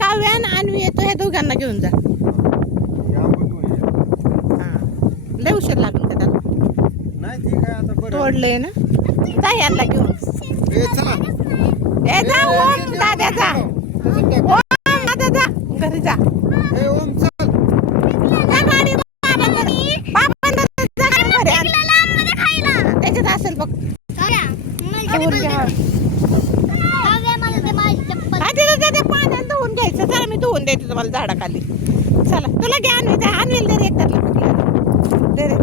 काव्यान आणि येतो ह्या दोघांना घेऊन जा. लय उशीर लागेल का त्याला? नाही ठीक आहे आता बरं. तोडलंय ना. जा यांना घेऊन. ए चला. ए जा ओम दादा जा. ओम दादा जा घरी जा. ए ओम चल. जा गाडी बाबांना जा घरी आण. त्याच्यात असेल बघ. पाण्यात धुवून घ्यायचं. चला मी धुवून देते तुम्हाला झाडाखाली. चला तुला घ्या आणवेल दे रे एक त्यातला पकडला दे रे.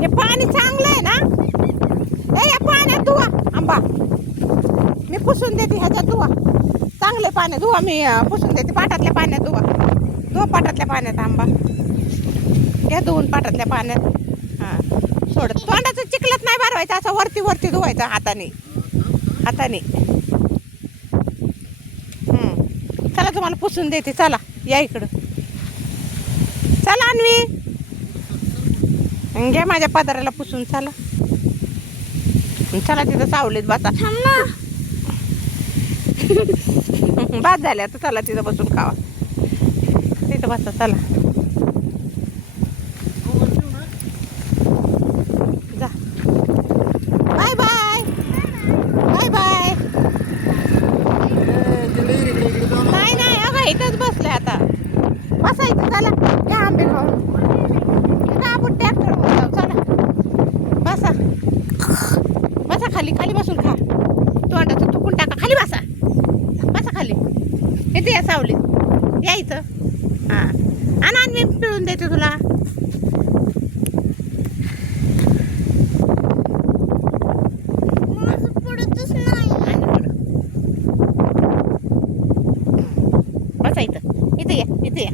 हे पाणी चांगलं आहे ना. ए या पाण्यात धुवा आंबा. मी पुसून देते ह्याच्यात धुवा. चांगले पाण्यात धुवा. मी पुसून देते पाटातल्या पाण्यात धुवा. धुवा पाटातल्या पाण्यात आंबा. घ्या धुवून पाटातल्या पाण्यात. हां सोड. तोंडाचं चिखलात नाही भरवायचं. असं वरती वरती धुवायचं हाताने हाताने. चला तुम्हाला पुसून देते. चला या इकडं. चला अन्वी घ्या माझ्या पदाराला पुसून. चला चला तिथं सावलीत बसा. बाद झाल्या तर चला तिथं बसून खावा. तिथं बसा चला. जा बाय बाय बाय बाय. नाही नाही अगं इथंच बसले आता. बसायचं चला. घ्या आंबे खाऊन. आपण ट्रॅक्टर होऊन जाऊ. चला बसा बसा खाली. खाली बसून खा. तोंडाचं तुकून टाका. खाली बसा. बसा खाली. इथे या सावलीत यायचं. हां आणि मी पिळून देते तुला. बसा इथं. इथे या इथे या.